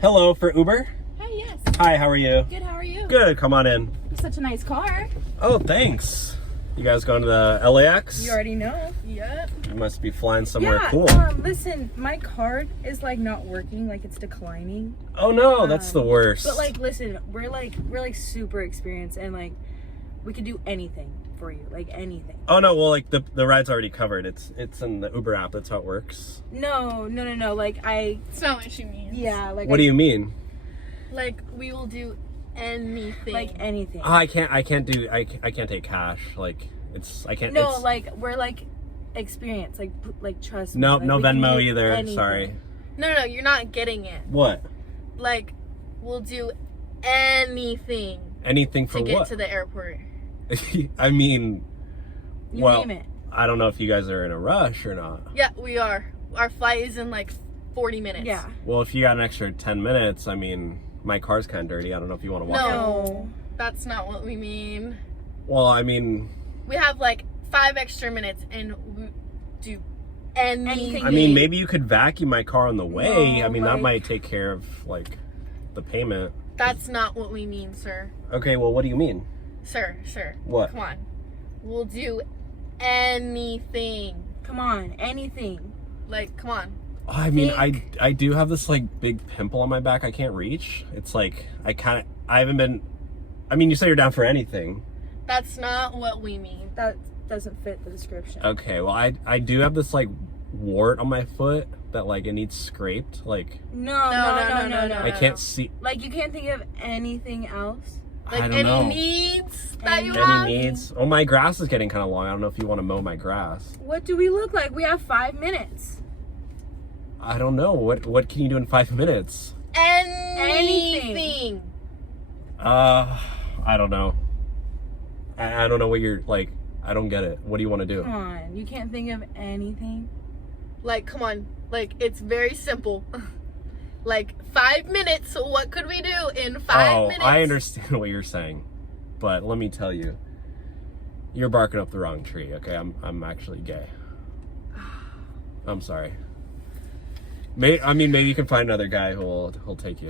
Hello, for Uber? Hi, yes. Hi, how are you? Good, how are you? Good, come on in. You're such a nice car. Oh, thanks. You guys going to the LAX? You already know. Yep. You must be flying somewhere cool. Listen, my card is like not working, like it's declining. Oh no, that's the worst. But like, listen, we're like super experienced and like we could do anything for you, like anything. Oh no, well like the ride's already covered. It's in the Uber app. That's how it works. No. Like It's not what she means. yeah, like What do you mean? Like we will do anything. like anything. Oh, I can't take cash. Like I can't. No, it's, like we're like experienced, like trust me. no Like, no we can Venmo do either. anything. Sorry. No, you're not getting it. What? Like we'll do anything Anything for to get what? to the airport. I mean, You well, name it. I don't know if you guys are in a rush or not. Yeah, we are. Our flight is in like 40 minutes. Yeah. Well, if you got an extra 10 minutes, I mean, my car's kind of dirty. I don't know if you want to walk it. No, that's not what we mean. Well, I mean, We have like 5 extra minutes and we do anything. I mean, maybe you could vacuum my car on the way. No, I mean, that like- might take care of like the payment. That's not what we mean, sir. Okay, well, what do you mean? Sir. What? Come on. We'll do anything. Come on, anything. Like, come on. I mean, I do have this like big pimple on my back I can't reach. It's like I haven't been. I mean, you say you're down for anything. That's not what we mean. That doesn't fit the description. Okay, well, I do have this like wart on my foot that like it needs scraped. Like No. I can't see. Like you can't think of anything else. Like I don't any know. needs that you Any have. needs? Oh, my grass is getting kind of long. I don't know if you want to mow my grass. What do we look like? We have 5 minutes. I don't know. What can you do in 5 minutes? Anything. I don't know. I don't know what you're like. I don't get it. What do you want to do? Come on, you can't think of anything. Like, come on. Like, it's very simple. Like 5 minutes. So what could we do in 5 minutes? I understand what you're saying, but let me tell you, you're barking up the wrong tree. Okay, I'm actually gay. I'm sorry. Maybe you can find another guy who'll take you.